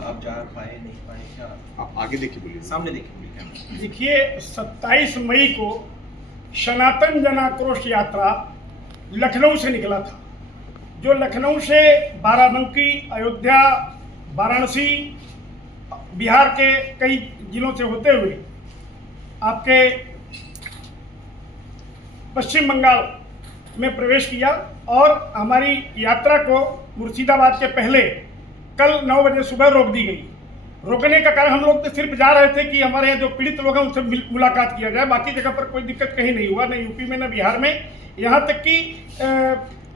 आप जा पाए नहीं पाए क्या? आप आगे देखिए, बोलिए। सामने देखिए, बोलिए कैमरा। देखिए 27 मई को सनातन जन आक्रोश यात्रा लखनऊ से निकला था, जो लखनऊ से बाराबंकी, अयोध्या, वाराणसी, बिहार के कई जिलों से होते हुए आपके पश्चिम बंगाल में प्रवेश किया और हमारी यात्रा को मुर्शिदाबाद के पहले कल 9 बजे सुबह रोक दी गई। रोकने का कारण हम लोग तो सिर्फ जा रहे थे कि हमारे यहाँ जो पीड़ित लोग हैं उनसे मुलाकात किया जाए, बाकी जगह पर कोई दिक्कत कहीं नहीं हुआ, न यूपी में न बिहार में। यहाँ तक कि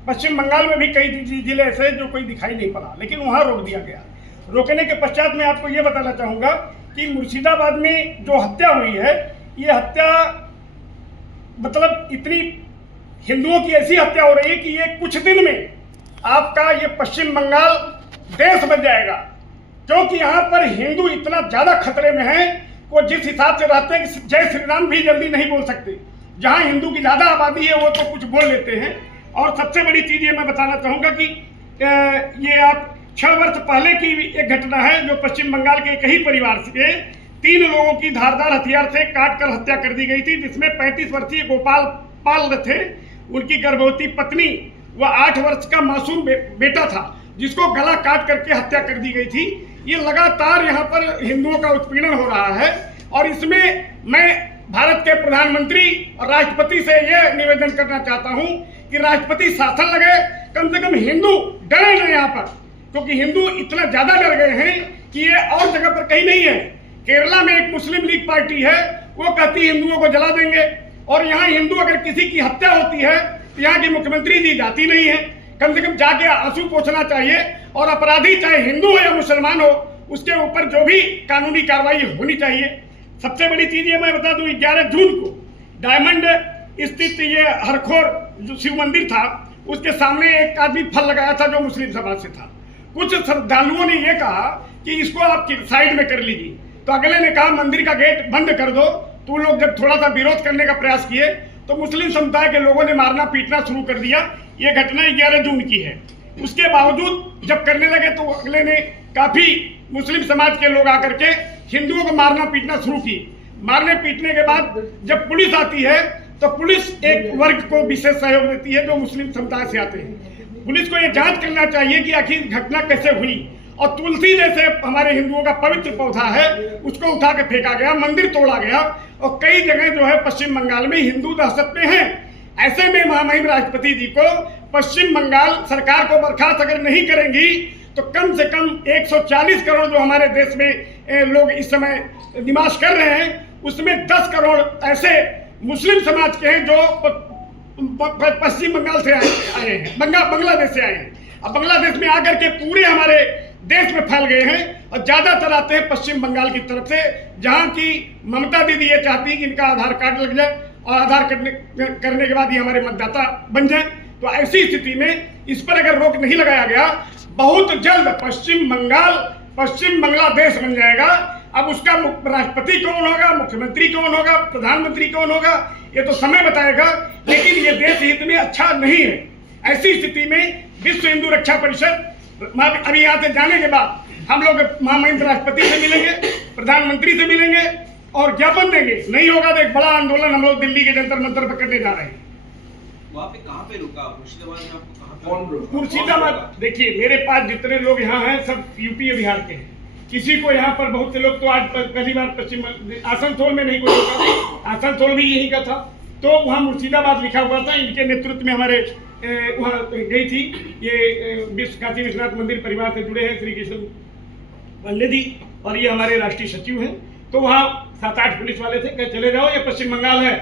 पश्चिम बंगाल में भी कई जिले ऐसे जो कोई दिखाई नहीं पड़ा, लेकिन वहाँ रोक दिया गया। रोकने के पश्चात मैं आपको ये बताना चाहूँगा कि मुर्शिदाबाद में जो हत्या हुई है, ये हत्या मतलब इतनी हिंदुओं की ऐसी हत्या हो रही है कि ये कुछ दिन में आपका ये पश्चिम बंगाल देश बन जाएगा, क्योंकि यहाँ पर हिंदू इतना ज्यादा खतरे में हैं, वो जिस हिसाब से रहते हैं कि जय श्री राम भी जल्दी नहीं बोल सकते। जहाँ हिंदू की ज्यादा आबादी है वो तो कुछ बोल लेते हैं। और सबसे बड़ी चीज ये मैं बताना चाहूंगा कि ये आप 6 वर्ष पहले की एक घटना है, जो पश्चिम बंगाल के एक ही परिवार से 3 लोगों की धारदार हथियार से काट कर हत्या कर दी गई थी, जिसमें 35 वर्षीय गोपाल पाल थे, उनकी गर्भवती पत्नी व 8 वर्ष का मासूम बेटा था, जिसको गला काट करके हत्या कर दी गई थी। ये लगातार यहाँ पर हिंदुओं का उत्पीड़न हो रहा है और इसमें मैं भारत के प्रधानमंत्री और राष्ट्रपति से ये निवेदन करना चाहता हूँ कि राष्ट्रपति शासन लगे, कम से कम हिंदू डरे ना यहाँ पर, क्योंकि हिंदू इतना ज्यादा डर गए हैं कि ये और जगह पर कहीं नहीं है। केरला में एक मुस्लिम लीग पार्टी है, वो कहती है हिंदुओं को जला देंगे, और यहाँ हिंदू अगर किसी की हत्या होती है तो यहाँ की मुख्यमंत्री जी जाती नहीं है। कम से कम जाके आंसू पोंछना चाहिए, और अपराधी चाहे हिंदू हो या मुसलमान हो, उसके ऊपर जो भी कानूनी कार्रवाई होनी चाहिए। सबसे बड़ी चीज ये मैं बता दूं, 11 जून को डायमंड स्थित ये हरखोर जो शिव मंदिर था, उसके सामने एक आदमी फल लगाया था जो मुस्लिम समाज से था। कुछ श्रद्धालुओं ने ये कहा कि इसको आप साइड में कर लीजिए, तो अगले ने कहा मंदिर का गेट बंद कर दो। तो लोग जब थोड़ा सा विरोध करने का प्रयास किए तो मुस्लिम समुदाय के लोगों ने मारना पीटना शुरू कर दिया। ये घटना 11 जून की है। उसके बावजूद जब करने लगे तो अगले ने काफी मुस्लिम समाज के लोग आकर के हिंदुओं को मारना पीटना शुरू की। मारने पीटने के बाद जब पुलिस आती है तो पुलिस एक वर्ग को विशेष सहयोग देती है जो मुस्लिम समुदाय से आते हैं। पुलिस को यह जांच करना चाहिए कि आखिर घटना कैसे हुई, और तुलसी जैसे हमारे हिंदुओं का पवित्र पौधा है उसको उठा के फेंका गया, मंदिर तोड़ा गया, और कई जगह जो है पश्चिम बंगाल में हिंदू दहशत में हैं। ऐसे में महामहिम राष्ट्रपति जी को पश्चिम बंगाल सरकार को बर्खास्त अगर नहीं करेंगी तो कम से कम 140 करोड़ जो हमारे देश में लोग इस समय निवास कर रहे हैं, उसमें 10 करोड़ ऐसे मुस्लिम समाज के हैं जो पश्चिम बंगाल से आए हैं, बांग्लादेश से आए हैं। अब बांग्लादेश में आकर के पूरे हमारे देश में फैल गए हैं, और ज्यादातर आते हैं पश्चिम बंगाल की तरफ से, जहां की ममता दीदी ये चाहती है कि इनका आधार कार्ड लग जाए और आधार करने के बाद ये हमारे मतदाता बन जाए। तो ऐसी स्थिति में इस पर अगर रोक नहीं लगाया गया, बहुत जल्द पश्चिम बांग्लादेश बन जाएगा। अब उसका राष्ट्रपति कौन होगा, मुख्यमंत्री कौन होगा, प्रधानमंत्री कौन होगा, ये तो समय बताएगा, लेकिन ये देश हित में अच्छा नहीं है। ऐसी स्थिति में विश्व हिंदू रक्षा परिषद अभी यहाँ से जाने के बाद हम लोग महामहिम राष्ट्रपति से मिलेंगे, प्रधानमंत्री से मिलेंगे और ज्ञापन देंगे। नहीं होगा तो एक बड़ा आंदोलन हम लोग दिल्ली के जंतर मंतर पर करने जा रहे हैं। वहाँ पे कहाँ पे रुका? मुर्शिदाबाद में आपको कहाँ पे? मुर्शिदाबाद देखिए, मेरे पास जितने लोग यहाँ हैं सब यूपी और बिहार के हैं। किसी को यहाँ पर बहुत से लोग तो आज पहली बार पश्चिम आसनसोल में नहीं कोई रोका, आसनसोल भी यही का था, तो वहाँ मुर्शिदाबाद लिखा हुआ था। इनके नेतृत्व में हमारे वहाँ गई थी ये विश्व काशी विश्वनाथ मंदिर परिवार से जुड़े हैं श्री कृष्ण पांडे जी, और ये हमारे राष्ट्रीय सचिव हैं। तो वहाँ 7-8 पुलिस वाले थे, कहे चले जाओ, ये पश्चिम बंगाल है,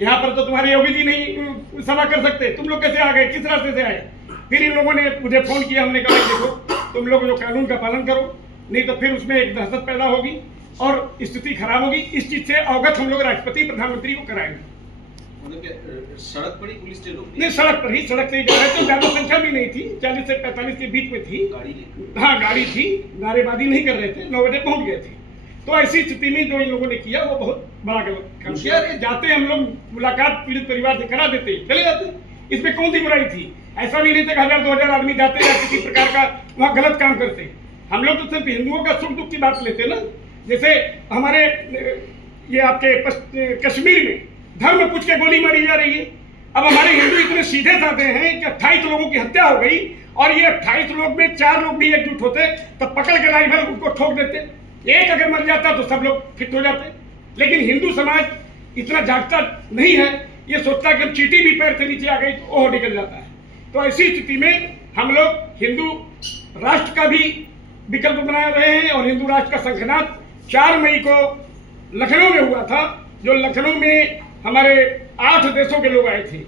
यहाँ पर तो तुम्हारे योगी जी नहीं सभा कर सकते, तुम लोग कैसे आ गए, किस रास्ते से आए? फिर इन लोगों ने मुझे फोन किया, हमने कहा देखो तुम लोग जो कानून का पालन करो, नहीं तो फिर उसमें एक दहशत पैदा होगी और स्थिति खराब होगी। इस चीज से अवगत हम लोग राष्ट्रपति प्रधानमंत्री को कराएंगे। मतलब कि सड़क पर ही पुलिस ने रोक नहीं, दिया, सड़क पर ही, सड़क से ही जा रहे थे। ज्यादा संख्या भी नहीं थी, 40 से 45 के बीच में थी। गाड़ी लेकर। हाँ, गाड़ी थी, नारेबाजी नहीं कर रहे थे, 9 बजे पहुंच गए थे। तो ऐसी स्थिति में जो इन लोगों ने किया वो बहुत बड़ा गलत काम किया। अरे जाते हम लोग मुलाकात पीड़ित परिवार से करा देते, चले जाते, इसमें कौन सी बुराई थी? ऐसा भी नहीं था कि 1000-2000 आदमी जाते या किसी प्रकार का वहाँ गलत काम करते। हम लोग तो सिर्फ हिंदुओं का सुख दुख की बात लेते ना। जैसे हमारे ये आपके कश्मीर में धर्म पूछ के गोली मारी जा रही है। अब हमारे हिंदू इतने सीधे साधे हैं कि 28 लोगों की हत्या हो गई, और ये 28 लोग में 4 लोग भी एकजुट होते तब पकड़ के राइफल उनको ठोक देते। एक अगर मर जाता तो सब लोग फिट हो जाते। लेकिन हिंदू समाज इतना जागता नहीं है, ये सोचता कि अब चींटी भी पैर से नीचे आ गई तो ओह निकल जाता है। तो ऐसी स्थिति में हम लोग हिंदू राष्ट्र का भी विकल्प बना रहे हैं, और हिंदू राष्ट्र का शंखनाद 4 मई को लखनऊ में हुआ था, जो लखनऊ में हमारे 8 देशों के लोग आए थे,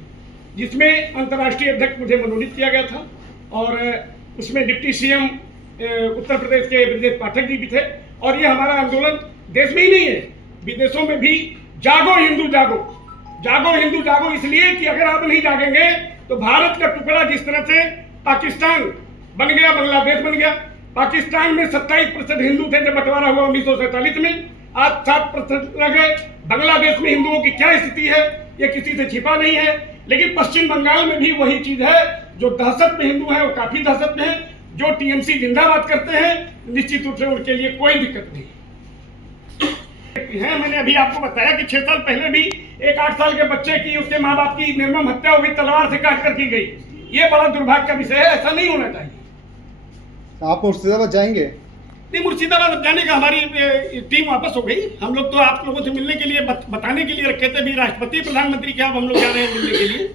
जिसमें अंतर्राष्ट्रीय अध्यक्ष मुझे मनोनीत किया गया था, और उसमें डिप्टी सीएम उत्तर प्रदेश के ब्रजेश पाठक जी भी थे। और ये हमारा आंदोलन देश में ही नहीं है, विदेशों में भी जागो हिंदू जागो, जागो हिंदू जागो, इसलिए कि अगर आप नहीं जागेंगे तो भारत का टुकड़ा जिस तरह से पाकिस्तान बन गया, बांग्लादेश बन गया। पाकिस्तान में 27% हिंदू थे जब बंटवारा हुआ 1947 में, आज 7% रह गए। बांग्लादेश में हिंदुओं की क्या स्थिति है ये किसी से छिपा नहीं है। लेकिन पश्चिम बंगाल में भी वही चीज है, जो दहशत में हिंदू है वो काफी दहशत में है। जो टीएमसी जिंदाबाद करते हैं, निश्चित रूप से उनके लिए कोई दिक्कत नहीं है। मैंने अभी आपको बताया कि 6 साल पहले भी एक 8 साल के बच्चे की, उसके माँ बाप की निर्मम हत्या हुई, तलवार से काट कर की गई। ये बड़ा दुर्भाग्य का विषय है, ऐसा नहीं होना चाहिए। आप मुर्शिदाबाद जाएंगे? नहीं, मुर्शिदाबाद जाने का हमारी टीम वापस हो गई। हम लोग तो आप लोगों से मिलने के लिए बताने के लिए रखे थे भी, राष्ट्रपति प्रधानमंत्री के अब हम लोग जा रहे हैं मिलने के लिए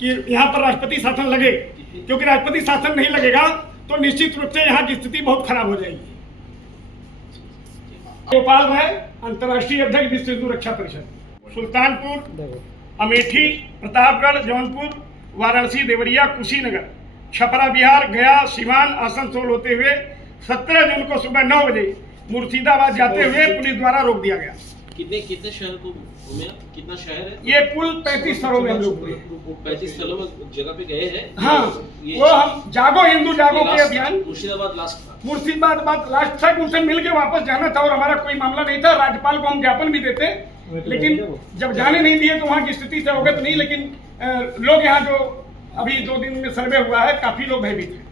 कि यहाँ पर राष्ट्रपति शासन लगे, क्योंकि राष्ट्रपति शासन नहीं लगेगा तो निश्चित रूप से यहाँ की स्थिति बहुत खराब हो जाएगी। गोपाल राय, अंतर्राष्ट्रीय अध्यक्ष विश्व हिंदू रक्षा परिषद, सुल्तानपुर, अमेठी, प्रतापगढ़, जौनपुर, वाराणसी, देवरिया, कुशीनगर, छपरा बिहार, गया, सिवान, आसनसोल होते हुए 17 जून को सुबह 9 बजे मुर्शिदाबाद जाते हुए पुलिस द्वारा रोक दिया गया। कितने शहर को घूमे? कितना शहर है ये कुल 35 स्थलों में हम लोग घूमे। 35 स्थलों में जगह पे गए हैं। हाँ, वो हम जागो हिंदू जागो के अभियान, मुर्शिदाबाद लास्ट था। मुर्शिदाबाद लास्ट तक उनसे मिल के वापस जाना था, और हमारा कोई मामला नहीं था। राज्यपाल को हम ज्ञापन भी देते, लेकिन जब जाने नहीं दिए तो वहाँ की स्थिति से अवगत नहीं। लेकिन लोग यहाँ जो अभी 2 दिन में सर्वे हुआ है, काफी लोग भयभीत हैं।